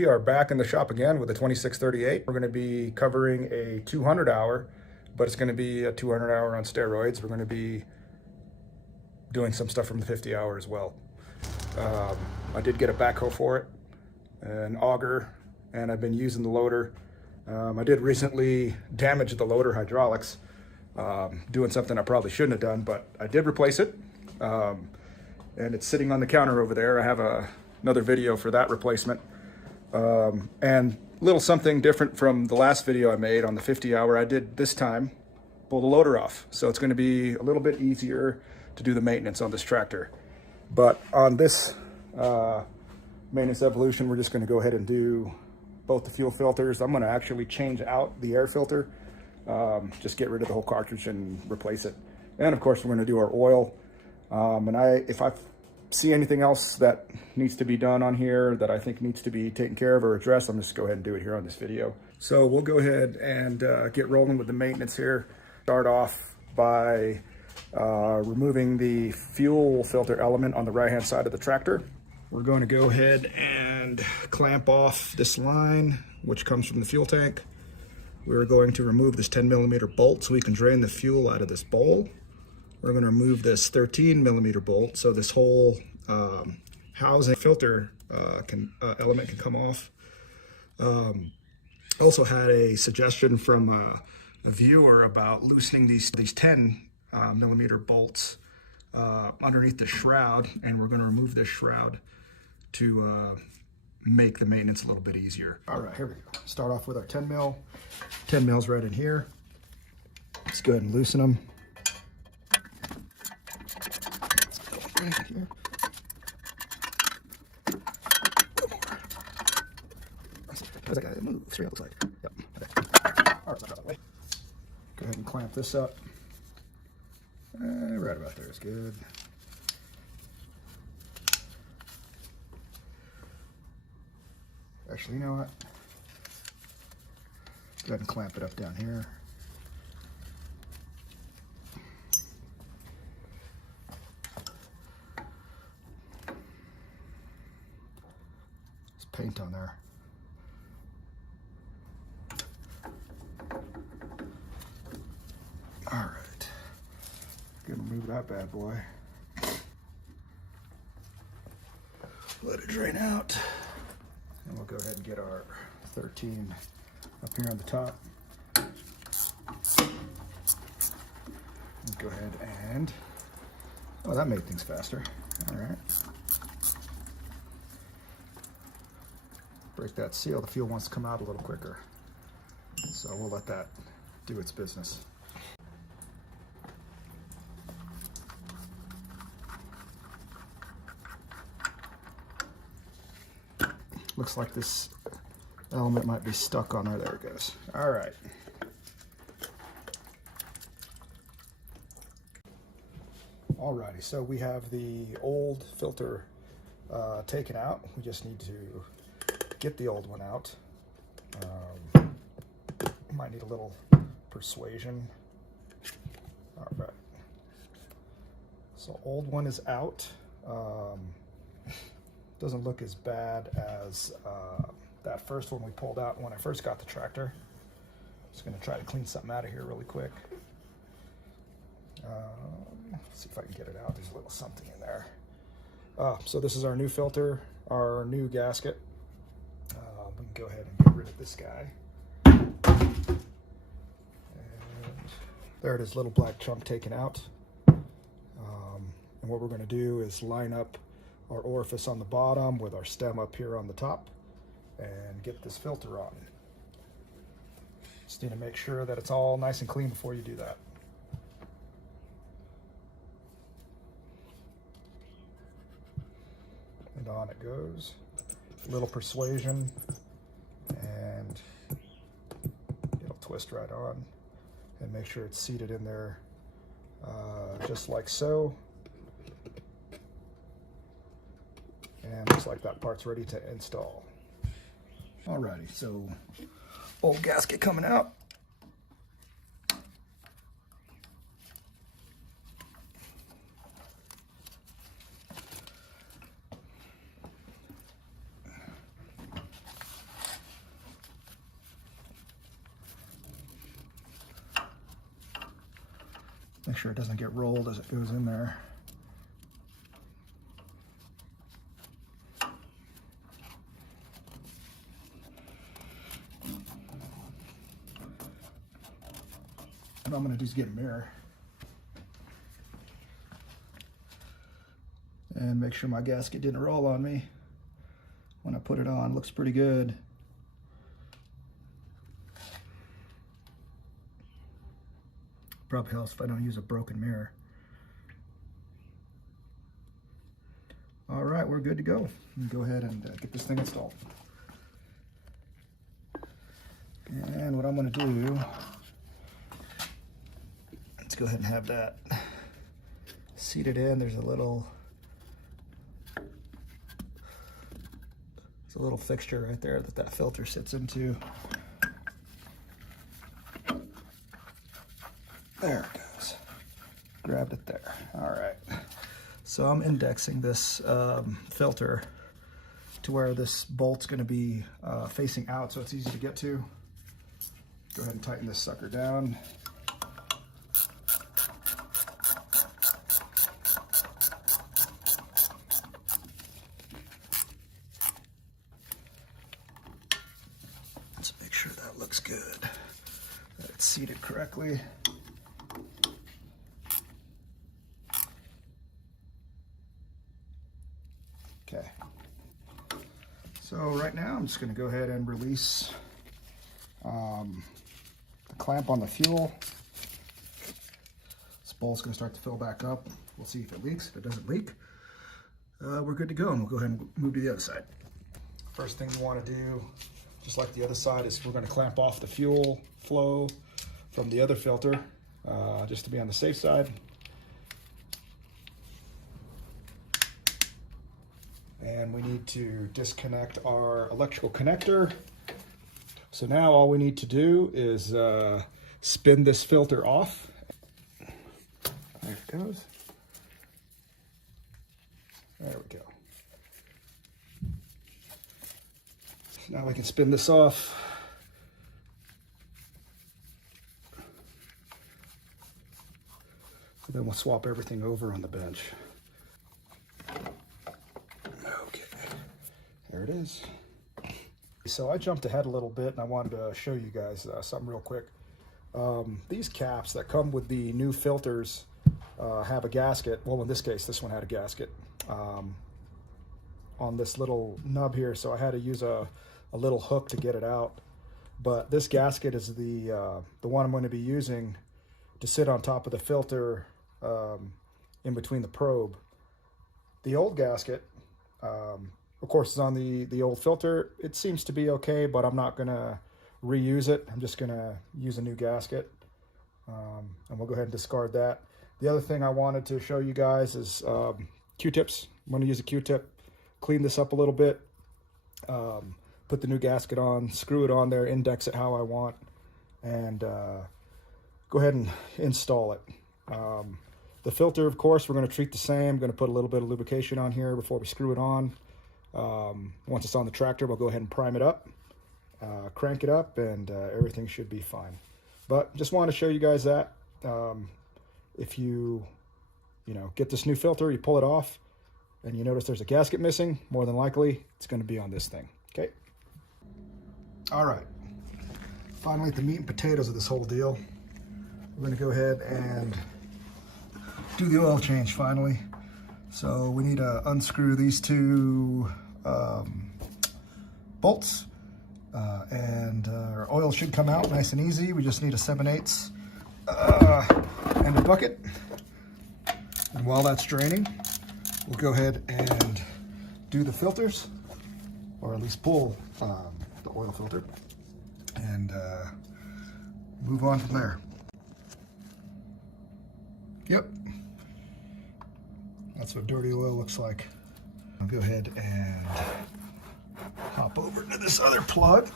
we are back in the shop again with a 2638. We're going to be covering a 200 hour, but it's going to be a 200 hour on steroids. We're going to be doing some stuff from the 50 hour as well. I did get a backhoe for it, an auger, and I've been using the loader. I did recently damage the loader hydraulics, doing something I probably shouldn't have done, but I did replace it. And it's sitting on the counter over there. I have another video for that replacement. And little something different from the last video I made on the 50 hour. I did this time pull the loader off. So it's going to be a little bit easier to do the maintenance on this tractor. But on this maintenance evolution, we're just going to go ahead and do both the fuel filters. I'm going to actually change out the air filter, just get rid of the whole cartridge and replace it. And of course, we're going to do our oil. And if I see anything else that needs to be done on here that I think needs to be taken care of or addressed, I'm just go ahead and do it here on this video. So we'll go ahead and get rolling with the maintenance here. Start off by removing the fuel filter element on the right hand side of the tractor. We're going to go ahead and clamp off this line, which comes from the fuel tank. We're going to remove this 10mm bolt so we can drain the fuel out of this bowl. We're going to remove this 13mm bolt so this whole housing filter element can come off. Also had a suggestion from a viewer about loosening these 10mm bolts underneath the shroud, and we're going to remove this shroud to make the maintenance a little bit easier. All right, here we go. Start off with our 10 mil. 10 mils right in here. Let's go ahead and loosen them. Right here. How's that guy move? Straight up looks like. Yep. Okay. All right, that way. Go ahead and clamp this up. Right about there is good. Actually, you know what? Go ahead and clamp it up down here. There's paint on there. All right. Gonna remove that bad boy. Let it drain out. And we'll go ahead and get our 13 up here on the top. And go ahead and, oh, that made things faster. All right. Break that seal. The fuel wants to come out a little quicker. So we'll let that do its business. Looks like this element might be stuck on there. There it goes. All right. Alrighty, so we have the old filter taken out. We just need to get the old one out. Might need a little persuasion. All right. So old one is out. Doesn't look as bad as that first one we pulled out when I first got the tractor. Just gonna try to clean something out of here really quick. See if I can get it out. There's a little something in there. So this is our new filter, our new gasket. We can go ahead and get rid of this guy. And there it is, little black chunk taken out. And what we're gonna do is line up our orifice on the bottom with our stem up here on the top and get this filter on. Just need to make sure that it's all nice and clean before you do that. And on it goes. A little persuasion and it'll twist right on, and make sure it's seated in there just like so. And looks like that part's ready to install. Alrighty, so old gasket coming out. Make sure it doesn't get rolled as it goes in there. What I'm going to do is get a mirror and make sure my gasket didn't roll on me when I put it on. Looks pretty good. Probably helps if I don't use a broken mirror. All right, we're good to go. Go ahead and get this thing installed. And what I'm going to do, let's go ahead and have that seated in. There's a little fixture right there that filter sits into. There it goes. Grabbed it there. All right. So I'm indexing this filter to where this bolt's going to be facing out, so it's easy to get to. Go ahead and tighten this sucker down. Let's make sure that looks good, that it's seated correctly. Okay, so right now I'm just going to go ahead and release the clamp on the fuel. This bolt's going to start to fill back up. We'll see if it leaks. If it doesn't leak, we're good to go, and we'll go ahead and move to the other side. First thing you want to do, just like the other side, is we're going to clamp off the fuel flow from the other filter, just to be on the safe side. And we need to disconnect our electrical connector. So now all we need to do is spin this filter off. There it goes. There we go. Now we can spin this off. And then we'll swap everything over on the bench. There it is. So I jumped ahead a little bit and I wanted to show you guys something real quick. These caps that come with the new filters have a gasket. Well, in this case, this one had a gasket on this little nub here, so I had to use a little hook to get it out. But this gasket is the one I'm going to be using to sit on top of the filter in between the probe. The old gasket, of course, it's on the old filter. It seems to be okay, but I'm not gonna reuse it. I'm just gonna use a new gasket, and we'll go ahead and discard that. The other thing I wanted to show you guys is Q-tips. I'm gonna use a Q-tip, clean this up a little bit, put the new gasket on, screw it on there, index it how I want, and go ahead and install it. The filter, of course, we're gonna treat the same. I'm gonna put a little bit of lubrication on here before we screw it on. Once it's on the tractor, we'll go ahead and prime it up, crank it up, and everything should be fine. But just want to show you guys that if you get this new filter, you pull it off and you notice there's a gasket missing, more than likely it's going to be on this thing. Okay. All right, finally the meat and potatoes of this whole deal. We're going to go ahead and do the oil change finally. So we need to unscrew these two bolts, and our oil should come out nice and easy. We just need a 7/8 and a bucket. And while that's draining, we'll go ahead and do the filters, or at least pull the oil filter, and move on from there. Yep. That's what dirty oil looks like. I'll go ahead and hop over to this other plug.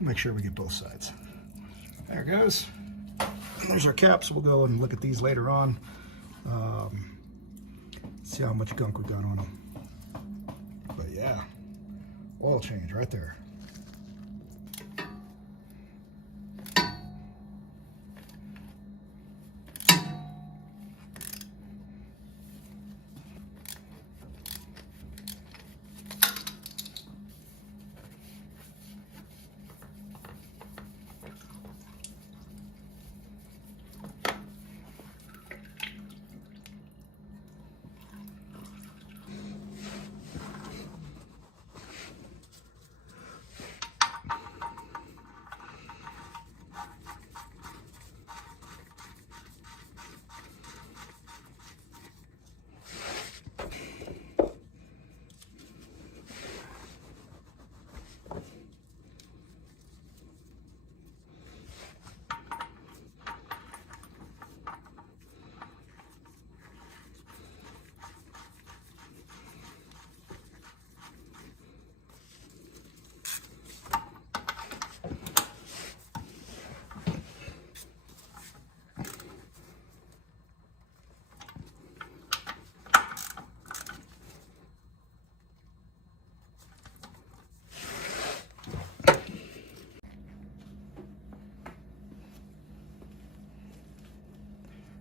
Make sure we get both sides. There it goes. And there's our caps. We'll go and look at these later on. See how much gunk we got on them. But yeah, oil change right there.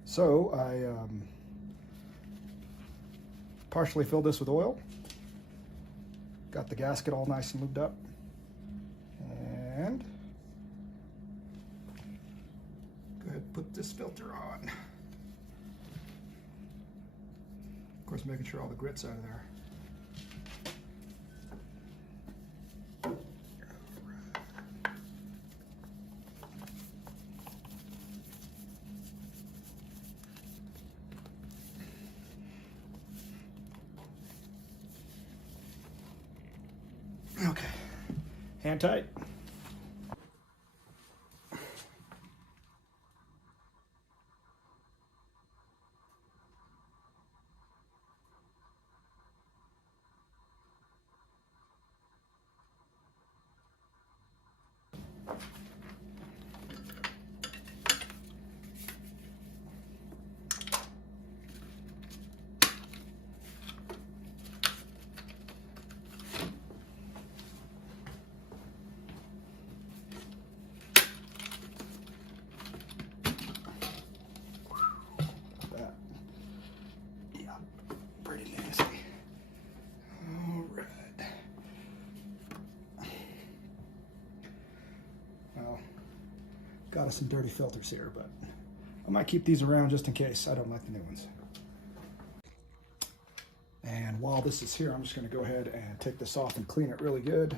So I partially filled this with oil, got the gasket all nice and lubed up, and go ahead and put this filter on. Of course, making sure all the grit's out of there. Okay, hand tight. Got us some dirty filters here, but I might keep these around just in case. I don't like the new ones. And while this is here, I'm just going to go ahead and take this off and clean it really good.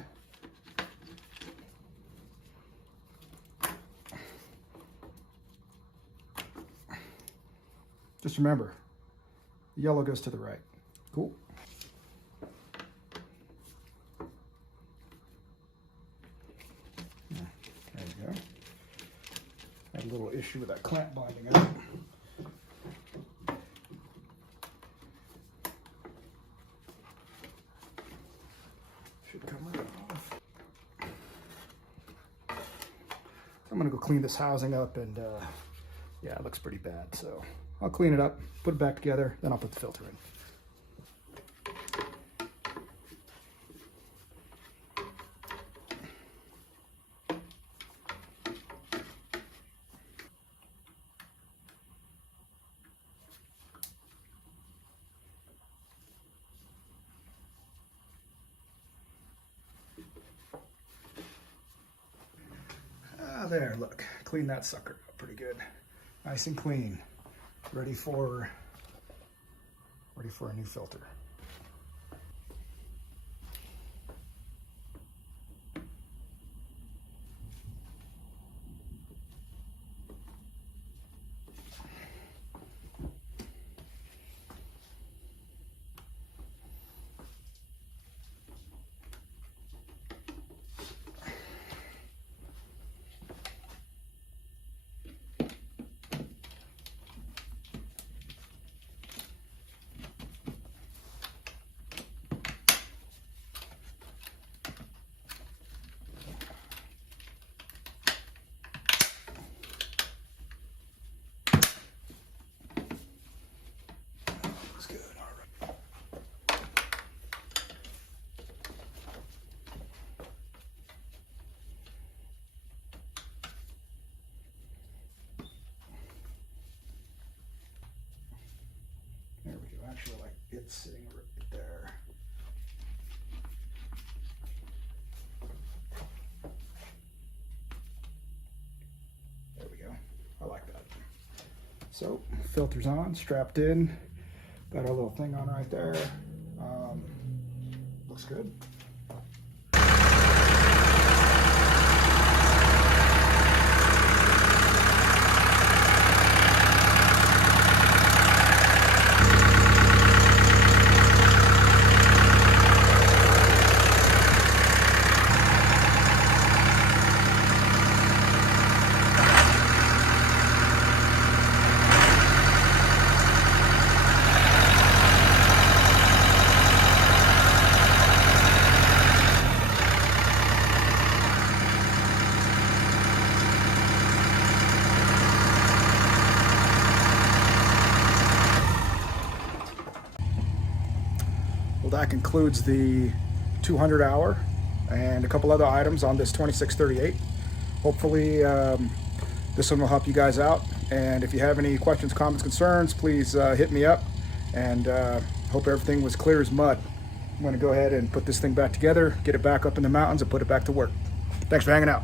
Just remember, the yellow goes to the right. Cool. There you go. Had a little issue with that clamp binding up. Should come right off. I'm gonna go clean this housing up, and yeah, it looks pretty bad. So I'll clean it up, put it back together, then I'll put the filter in. There, look, clean that sucker up pretty good. Nice and clean. Ready for a new filter. actually like it's sitting right there. There we go. I like that. So filters on, strapped in, got our little thing on right there. Looks good. Well, that concludes the 200 hour and a couple other items on this 2638. Hopefully this one will help you guys out. And if you have any questions, comments, concerns, please hit me up. And hope everything was clear as mud. I'm going to go ahead and put this thing back together, get it back up in the mountains, and put it back to work. Thanks for hanging out.